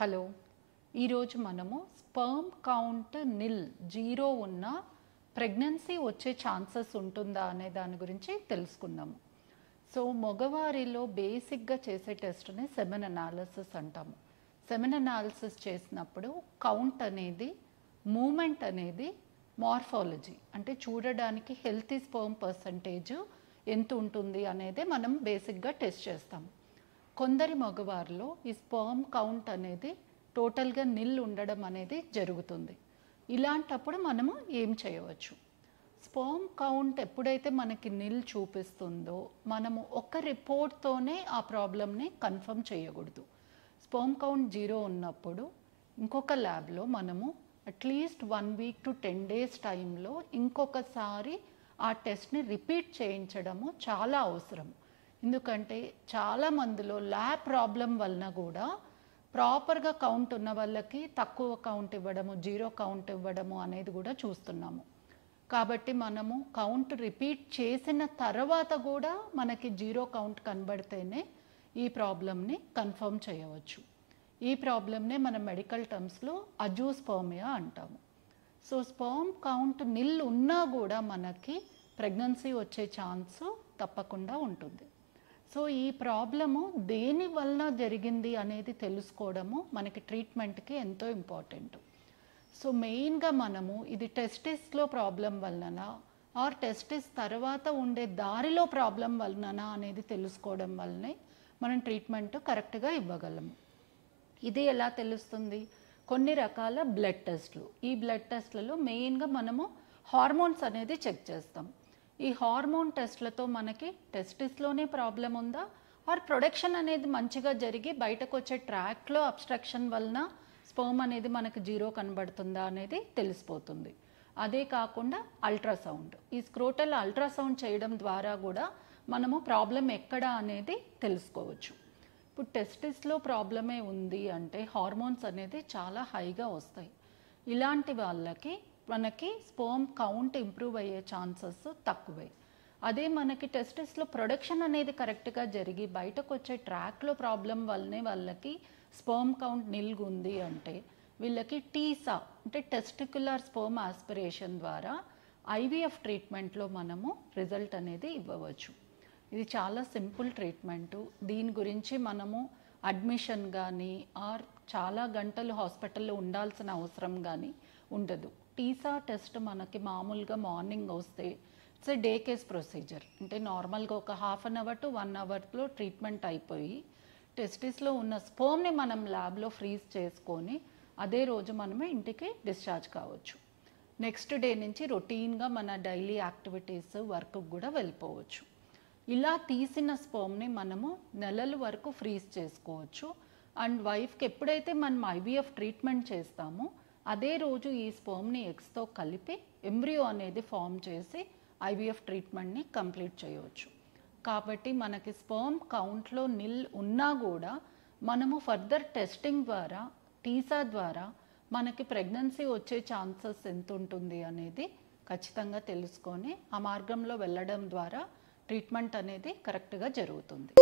Hello, ఈరోజు మనము sperm count నిల్ zero ఉన్న ప్రెగ్నెన్సీ వచ్చే ఛాన్సెస్ ఉంటుందా అనే దాని గురించి తెలుసుకుందాము. సో మగవారిలో బేసిక్గా చేసే టెస్ట్ని సెమెన్ అనాలిసిస్ అంటాము. సెమెన్ అనాలిసిస్ చేసినప్పుడు కౌంట్ అనేది, మూమెంట్ అనేది, మార్ఫాలజీ అంటే చూడడానికి హెల్తీ స్పర్మ్ పర్సంటేజ్ ఎంత ఉంటుంది అనేది మనం బేసిక్గా టెస్ట్ చేస్తాము. కొందరి మగవారిలో ఈ స్పర్మ్ కౌంట్ అనేది టోటల్గా నిల్ ఉండడం అనేది జరుగుతుంది. ఇలాంటప్పుడు మనము ఏం చేయవచ్చు? స్పర్మ్ కౌంట్ ఎప్పుడైతే మనకి నిల్ చూపిస్తుందో మనము ఒక రిపోర్ట్తోనే ఆ ప్రాబ్లమ్ని కన్ఫర్మ్ చేయకూడదు. స్పర్మ్ కౌంట్ జీరో ఉన్నప్పుడు ఇంకొక ల్యాబ్లో మనము అట్లీస్ట్ 1 వీక్ టు 10 డేస్ టైంలో ఇంకొకసారి ఆ టెస్ట్ని రిపీట్ చేయించడము చాలా అవసరం. ఎందుకంటే చాలా మందిలో ల్యాబ్ ప్రాబ్లం వలన కూడా ప్రాపర్గా కౌంట్ ఉన్న వాళ్ళకి తక్కువ కౌంట్ ఇవ్వడము, జీరో కౌంట్ ఇవ్వడము అనేది కూడా చూస్తున్నాము. కాబట్టి మనము కౌంట్ రిపీట్ చేసిన తర్వాత కూడా మనకి జీరో కౌంట్ కనబడితేనే ఈ ప్రాబ్లమ్ని కన్ఫర్మ్ చేయవచ్చు. ఈ ప్రాబ్లమ్నే మనం మెడికల్ టర్మ్స్లో అజూస్పర్మియా అంటాము. సో స్పర్మ్ కౌంట్ నిల్ ఉన్నా కూడా మనకి ప్రెగ్నెన్సీ వచ్చే ఛాన్స్ తప్పకుండా ఉంటుంది. సో ఈ ప్రాబ్లము దేని వలన జరిగింది అనేది తెలుసుకోవడము మనకి ట్రీట్మెంట్కి ఎంతో ఇంపార్టెంట్. సో మెయిన్గా మనము ఇది టెస్టిస్లో ప్రాబ్లం వలన ఆర్ టెస్టిస్ తర్వాత ఉండే దారిలో ప్రాబ్లం వలన అనేది తెలుసుకోవడం వల్లనే మనం ట్రీట్మెంట్ కరెక్ట్గా ఇవ్వగలము. ఇది ఎలా తెలుస్తుంది? కొన్ని రకాల బ్లడ్ టెస్ట్లు. ఈ బ్లడ్ టెస్ట్లలో మెయిన్గా మనము హార్మోన్స్ అనేది చెక్ చేస్తాం. ఈ హార్మోన్ టెస్ట్లతో మనకి టెస్టిస్లోనే ప్రాబ్లం ఉందా ఆర్ ప్రొడక్షన్ అనేది మంచిగా జరిగి బయటకు వచ్చే ట్రాక్లో అబ్స్ట్రక్షన్ వలన స్పర్మ్ అనేది మనకి జీరో కనబడుతుందా అనేది తెలిసిపోతుంది. అదే కాకుండా అల్ట్రాసౌండ్, ఈ స్క్రోటల్ అల్ట్రాసౌండ్ చేయడం ద్వారా కూడా మనము ప్రాబ్లం ఎక్కడ అనేది తెలుసుకోవచ్చు. ఇప్పుడు టెస్టిస్లో ప్రాబ్లమే ఉంది అంటే హార్మోన్స్ అనేది చాలా హైగా వస్తాయి. ఇలాంటి వాళ్ళకి మనకి స్పర్మ్ కౌంట్ ఇంప్రూవ్ అయ్యే ఛాన్సెస్ తక్కువే. అదే మనకి టెస్టిస్లో ప్రొడక్షన్ అనేది కరెక్ట్గా జరిగి బయటకు వచ్చే ట్రాక్లో ప్రాబ్లం వల్లనే వాళ్ళకి స్పర్మ్ కౌంట్ నిల్గా ఉంది అంటే వీళ్ళకి టీసా అంటే టెస్టిక్యులర్ స్పర్మ్ ఆస్పిరేషన్ ద్వారా ఐవీఎఫ్ ట్రీట్మెంట్లో మనము రిజల్ట్ అనేది ఇవ్వవచ్చు. ఇది చాలా సింపుల్ ట్రీట్మెంటు. దీని గురించి మనము అడ్మిషన్ కానీ ఆర్ చాలా గంటలు హాస్పిటల్లో ఉండాల్సిన అవసరం కానీ ఉండదు. టీసా టెస్ట్ మనకి మామూలుగా మార్నింగ్ వస్తే ఇట్స్ డే కేస్ ప్రొసీజర్. అంటే నార్మల్గా ఒక 1/2 అవర్ టు 1 అవర్లో ట్రీట్మెంట్ అయిపోయి టెస్టిస్లో ఉన్న స్పర్మ్ని మనం ల్యాబ్లో ఫ్రీజ్ చేసుకొని అదే రోజు మనమే ఇంటికి డిశ్చార్జ్ కావచ్చు. నెక్స్ట్ డే నుంచి రొటీన్గా మన డైలీ యాక్టివిటీస్ వర్క్ కూడా వెళ్ళిపోవచ్చు. ఇలా తీసిన స్పర్మ్ని మనము నెలల వరకు ఫ్రీజ్ చేసుకోవచ్చు. అండ్ వైఫ్కి ఎప్పుడైతే మనం ఐవీఎఫ్ ట్రీట్మెంట్ చేస్తామో అదే రోజు ఈ స్పర్మ్ని ఎగ్స్తో కలిపి ఎంబ్రియో అనేది ఫామ్ చేసి ఐవీఎఫ్ ట్రీట్మెంట్ని కంప్లీట్ చేయవచ్చు. కాబట్టి మనకి స్పర్మ్ కౌంట్లో నిల్ ఉన్నా కూడా మనము ఫర్దర్ టెస్టింగ్ ద్వారా టీసా ద్వారా మనకి ప్రెగ్నెన్సీ వచ్చే ఛాన్సెస్ ఎంత ఉంటుంది అనేది ఖచ్చితంగా తెలుసుకొని ఆ మార్గంలో వెళ్ళడం ద్వారా ట్రీట్మెంట్ అనేది కరెక్ట్గా జరుగుతుంది.